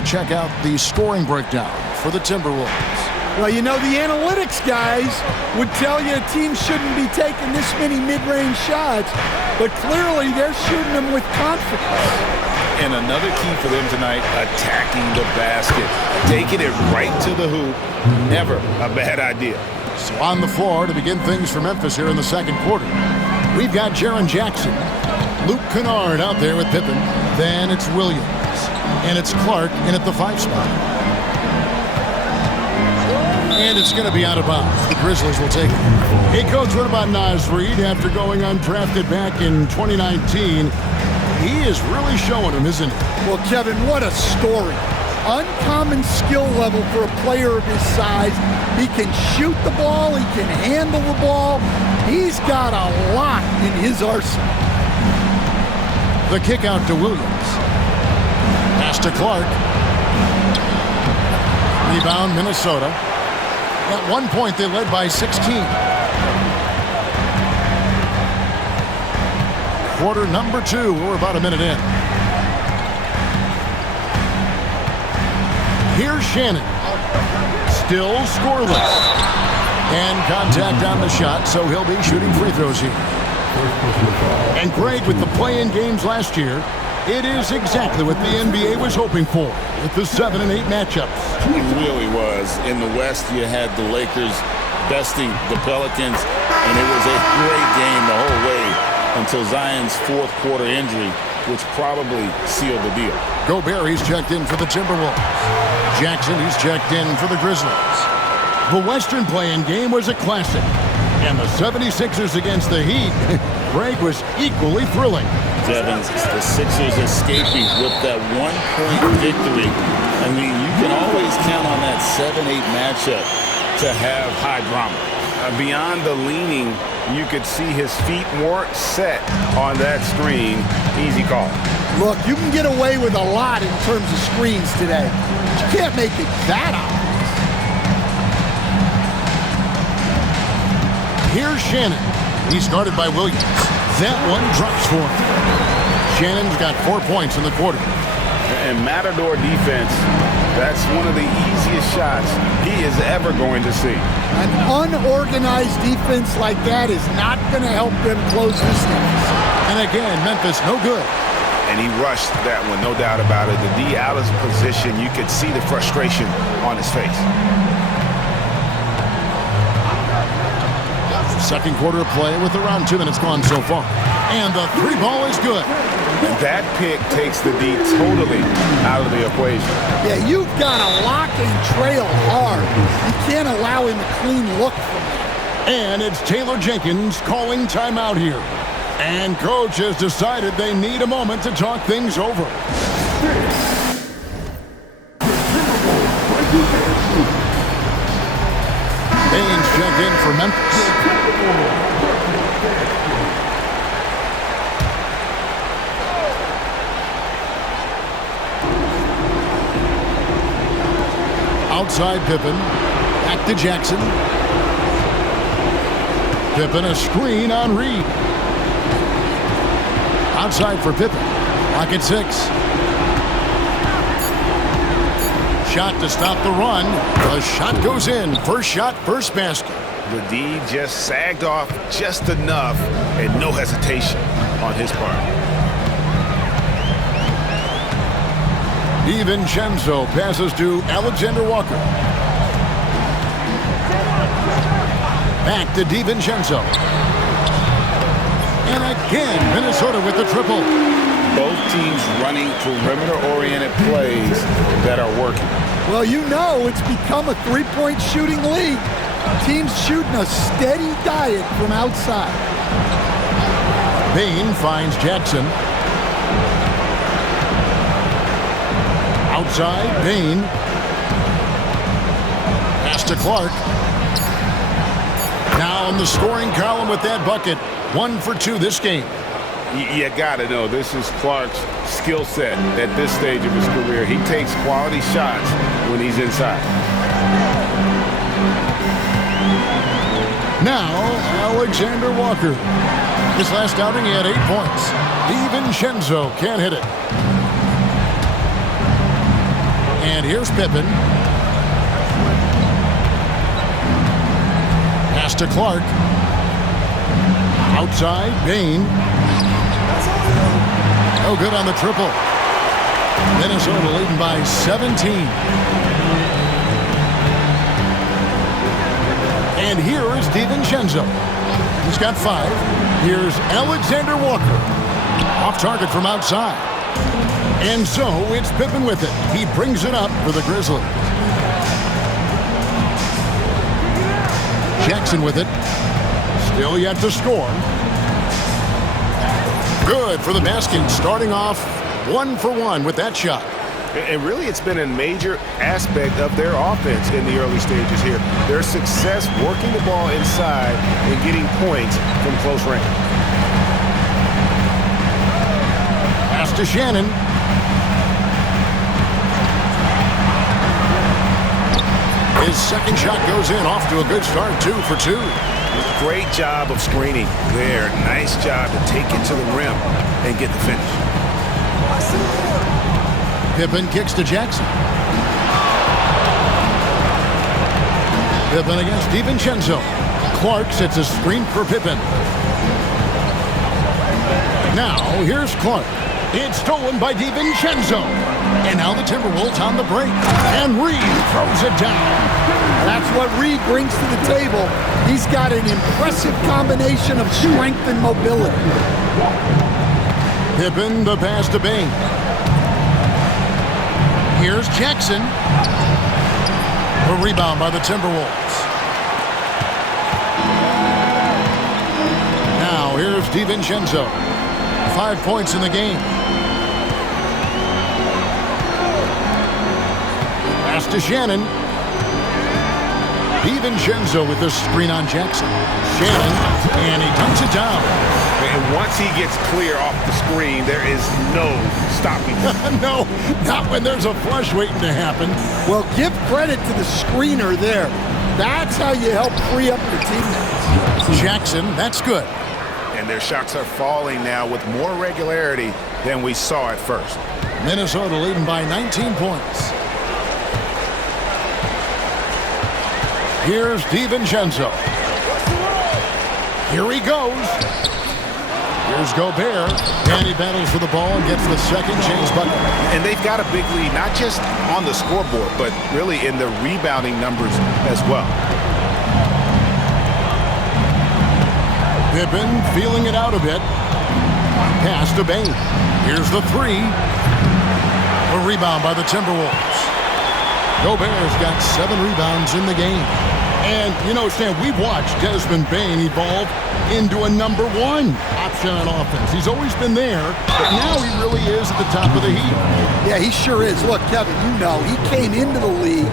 to check out the scoring breakdown for the Timberwolves. Well, you know, the analytics guys would tell you a team shouldn't be taking this many mid-range shots, but clearly they're shooting them with confidence. And another key for them tonight, attacking the basket. Taking it right to the hoop, never a bad idea. So on the floor to begin things for Memphis here in the second quarter, we've got Jaren Jackson. Luke Kennard out there with Pippen. Then it's Williams. And it's Clark in at the 5 spot. And it's going to be out of bounds. The Grizzlies will take it. Hey, Coach, what about Naz Reid after going undrafted back in 2019? He is really showing him, isn't he? Well, Kevin, what a story. Uncommon skill level for a player of his size. He can shoot the ball. He can handle the ball. He's got a lot in his arsenal. The kick out to Williams. Pass to Clark. Rebound, Minnesota. At one point, they led by 16. Quarter number 2. We're about a minute in. Here's Shannon. Still scoreless. And contact on the shot, so he'll be shooting free throws here. And Greg, with the play-in games last year, it is exactly what the NBA was hoping for with the 7 and 8 matchups. It really was. In the West, you had the Lakers besting the Pelicans, and it was a great game the whole way until Zion's fourth quarter injury, which probably sealed the deal. Gobert, he's checked in for the Timberwolves. Jackson, he's checked in for the Grizzlies. The Western play-in game was a classic. And the 76ers against the Heat, Greg, was equally thrilling. Devin, the Sixers escaping with that one-point victory. I mean, you can always count on that 7-8 matchup to have high drama. Beyond the leaning, you could see his feet more set on that screen. Easy call. Look, you can get away with a lot in terms of screens today. But you can't make it that obvious. Here's Shannon. He's guarded by Williams. That one drops for him. Shannon's got 4 points in the quarter. And Matador defense, that's one of the easiest shots he is ever going to see. An unorganized defense like that is not going to help them close this deficit. And again, Memphis no good. And he rushed that one, no doubt about it. The D out of position, you could see the frustration on his face. Second quarter play with around 2 minutes gone so far. And the 3 ball is good. And that pick takes the D totally out of the equation. Yeah, you've got to lock and trail hard. You can't allow him a clean look from that. And it's Taylor Jenkins calling timeout here. And coach has decided they need a moment to talk things over. Baines checked in for Memphis. Outside Pippen. Back to Jackson. Pippen a screen on Reed. Outside for Pippen. Clock at 6. Shot to stop the run. The shot goes in. First shot, first basket. The D just sagged off just enough and no hesitation on his part. DiVincenzo passes to Alexander Walker. Back to DiVincenzo. And again, Minnesota with the triple. Both teams running perimeter-oriented plays that are working. Well, you know it's become a three-point shooting league. Teams shooting a steady diet from outside. Bane finds Jackson. Outside, Bane. Pass to Clark. Now in the scoring column with that bucket. 1 for 2 this game. You got to know this is Clark's skill set at this stage of his career. He takes quality shots when he's inside. Now, Alexander Walker. His last outing, he had 8 points. DiVincenzo can't hit it. And here's Pippen. Pass to Clark. Outside, Bane. No good on the triple. Minnesota leading by 17. And here is DiVincenzo. He's got 5. Here's Alexander Walker. Off target from outside. And so it's Pippen with it. He brings it up for the Grizzlies. Jackson with it. Still yet to score. Good for the basket. Starting off 1 for 1 with that shot. And really, it's been a major aspect of their offense in the early stages here. Their success working the ball inside and getting points from close range. Pass to Shannon. His second shot goes in, off to a good start, 2 for 2. Great job of screening there. Nice job to take it to the rim and get the finish. Pippen kicks to Jackson. Pippen against DiVincenzo. Clark sets a screen for Pippen. Now, here's Clark. It's stolen by DiVincenzo. And now the Timberwolves on the break. And Reed throws it down. That's what Reed brings to the table. He's got an impressive combination of strength and mobility. Pippen, the pass to Bane. Here's Jackson. A rebound by the Timberwolves. Now here's DiVincenzo. 5 points in the game. Pass to Shannon. DiVincenzo with the screen on Jackson. Shannon, and he dumps it down. And once he gets clear off the screen, there is no stopping him. No, not when there's a flush waiting to happen. Well, give credit to the screener there. That's how you help free up your teammates. Jackson, that's good. And their shots are falling now with more regularity than we saw at first. Minnesota leading by 19 points. Here's DiVincenzo. Here he goes. Here's Gobert. And he battles for the ball and gets the second chance bucket. And they've got a big lead, not just on the scoreboard, but really in the rebounding numbers as well. Pippen feeling it out a bit. Pass to Bane. Here's the 3. A rebound by the Timberwolves. Gobert's got 7 rebounds in the game. And, you know, Stan, we've watched Desmond Bane evolve into a number 1 option on offense. He's always been there, but now he really is at the top of the heap. Yeah, he sure is. Look, Kevin, you know, he came into the league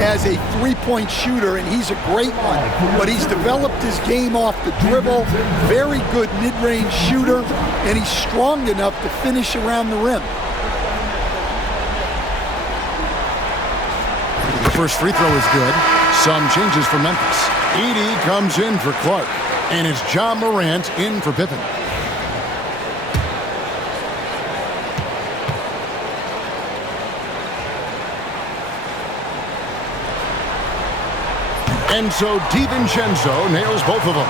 as a three-point shooter, and he's a great one. But he's developed his game off the dribble, very good mid-range shooter, and he's strong enough to finish around the rim. The first free throw is good. Some changes for Memphis. Edey comes in for Clark. And it's John Morant in for Pippen. And so DiVincenzo nails both of them.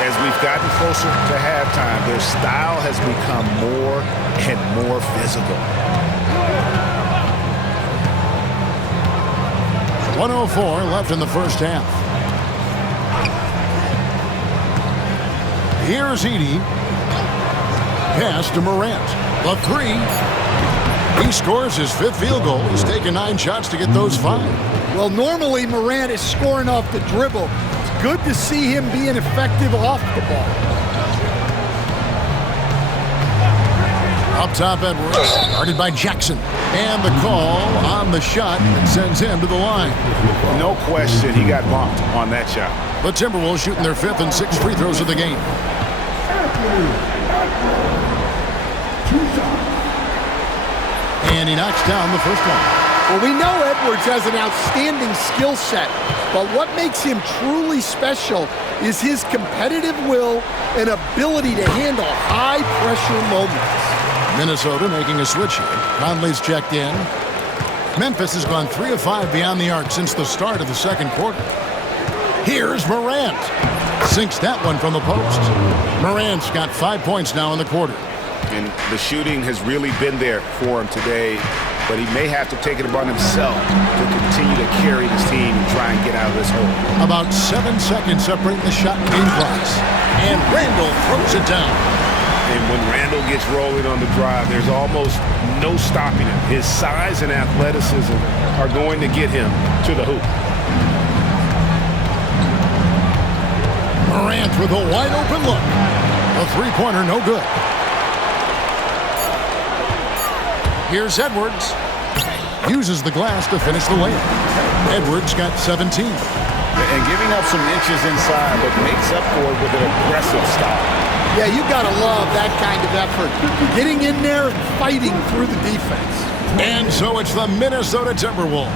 As we've gotten closer to halftime, their style has become more and more physical. 1:04 left in the first half. Here's Edey. Pass to Morant. The 3. He scores his 5th field goal. He's taken 9 shots to get those 5. Well, normally Morant is scoring off the dribble. It's good to see him being effective off the ball. Up top, Edwards. Guarded by Jackson. And the call on the shot that sends him to the line. No question, he got bumped on that shot. The Timberwolves shooting their 5th and 6th free throws of the game. And he knocks down the first one. Well, we know Edwards has an outstanding skill set, but what makes him truly special is his competitive will and ability to handle high-pressure moments. Minnesota making a switch here. Conley's checked in. Memphis has gone 3 of 5 beyond the arc since the start of the second quarter. Here's Morant. Sinks that one from the post. Morant's got 5 points now in the quarter. And the shooting has really been there for him today, but he may have to take it upon himself to continue to carry this team and try and get out of this hole. About 7 seconds separating the shot and game clocks. And Randall throws it down. And when Randall gets rolling on the drive, there's almost no stopping him. His size and athleticism are going to get him to the hoop. Morant with a wide open look. A three-pointer, no good. Here's Edwards. Uses the glass to finish the layup. Edwards got 17. And giving up some inches inside, but makes up for it with an aggressive stop. Yeah, you got to love that kind of effort. Getting in there and fighting through the defense. And so it's the Minnesota Timberwolves